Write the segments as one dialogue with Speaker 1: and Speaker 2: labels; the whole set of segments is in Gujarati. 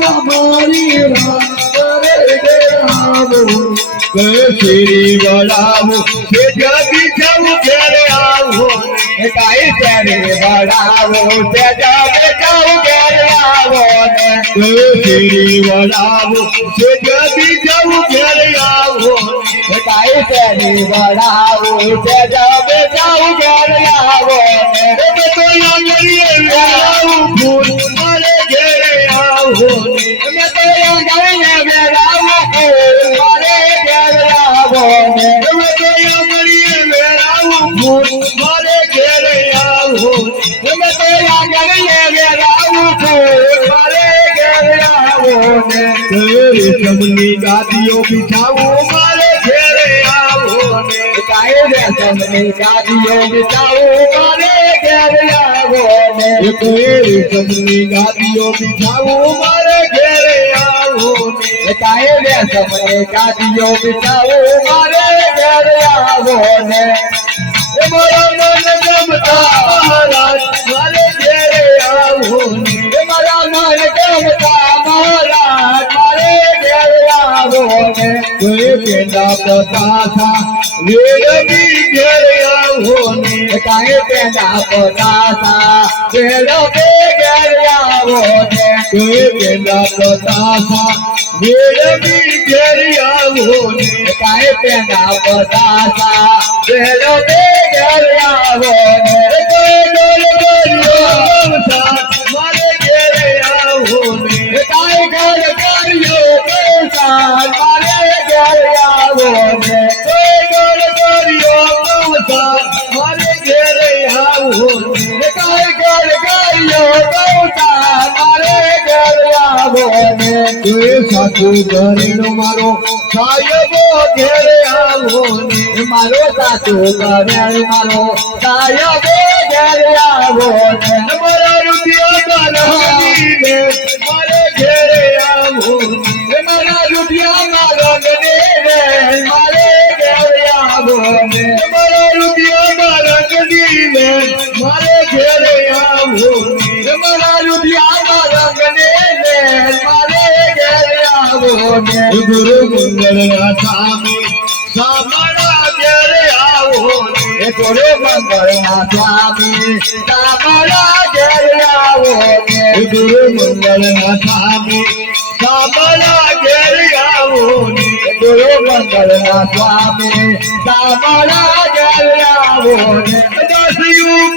Speaker 1: મારે કચેરી વડાવો તે જગી જવું ઘેરે આવો કાઈ ત્યારે વડાવો તે જગે જવું ઘેરે આવો કચેરી વડાવો તે જગી જવું ઘેરે આવો કાઈ ત્યારે વડાવો જગે જવું ઘેરે रे समनी गादियो बिठाओ मारे घेरे आओ ने काए रे समनी गादियो बिठाओ मारे घेरे आवो ने रे समनी गादियो बिठाओ मारे घेरे आओ ने काए रे समनी गादियो बिठाओ मारे घेरे आवो ने मोरा मन जमता महाराज मारे घेरे आवो तुझे पेंडा पतासा वेड़ी गया होने काहे पेंडा पतासा वेड़ा पे गया होने तुझे पेंडा पतासा वेड़ी गया होने काहे पेंडा पतासा वेड़ा पे गया होने કોઈ સાચું ઘરેણો મારો. સાયબો ઘેરે આવો ને મારો સાચું ઘરેણો મારો. સાયબો ઘેરે આવો ને મારા રૂપિયા મારા મારે ગુરુ મંગળના સ્વામી સામણા ઘેરે આવો ને ગુરુ મંગળના સ્વામી સામણા ઘેરે આવો ને ગુરુ મંગળના સ્વામી સામણા ઘેરે આવો ગુરુ મંગળના સ્વામી સામણા ઘેરે આવો ને દસયું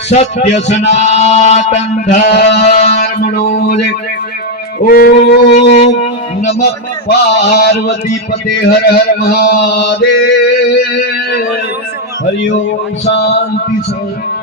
Speaker 1: સત્ય સનાતન ધર્મ નો જય ઓમ નમઃ પાર્વતી પતે હર હર મહાદેવ હરિ ઓમ શાંતિ શાંતિ